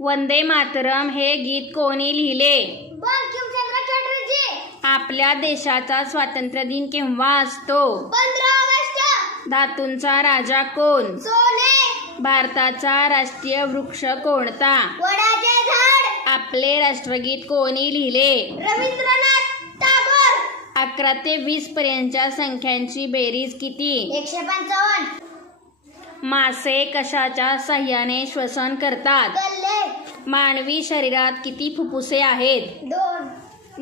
वंदे मातरम हे गीत कोणी लिहिले? आपल्या देशाचा स्वातंत्र्य दिन केव्हा असतो? धातूंचा राजा कोण? भारताचा राष्ट्रीय वृक्ष कोणता? आपले राष्ट्रगीत कोणी लिहिले? रवींद्रनाथ टागोर. अकरा ते वीस पर्यंतच्या संख्यांची बेरीज किती? एकशे पंचावन्न. मासे कशाच्या साह्याने श्वसन करतात? मानवी शरीरात किती फुफ्फुसे आहेत? दोन.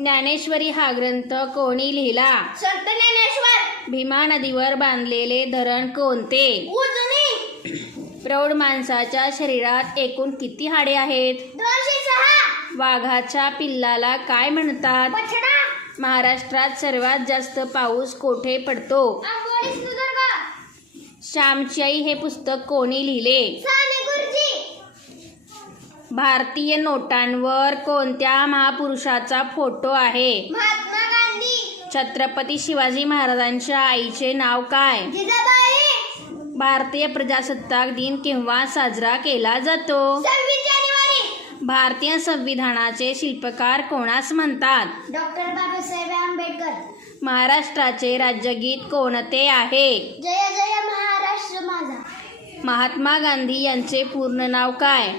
ज्ञानेश्वरी हा ग्रंथ कोणी लिहिला? संत ज्ञानेश्वर. भीमा नदीवर बांधलेले धरण कोणते? उजनी. प्रौढ माणसाच्या शरीरात एकूण किती हाडे आहेत? दोनशे सहा. वाघाच्या पिल्लाला काय म्हणतात? महाराष्ट्रात सर्वात जास्त पाऊस कोठे पडतो? सिंधुदुर्ग श्यामची आई हे पुस्तक कोणी लिहिले? साने. भारतीय नोटांवर कोणत्या महापुरुषाचा फोटो आहे? महात्मा गांधी. छत्रपती शिवाजी महाराजांच्या आईचे नाव काय? जिजाबाई. भारतीय प्रजासत्ताक दिन केव्हा साजरा केला जातो? भारतीय संविधानाचे शिल्पकार कोणास म्हणतात? डॉक्टर बाबासाहेब आंबेडकर. महाराष्ट्राचे राज्यगीत कोणते आहे? जय जय महाराष्ट्र माझा. महात्मा गांधी यांचे पूर्ण नाव काय?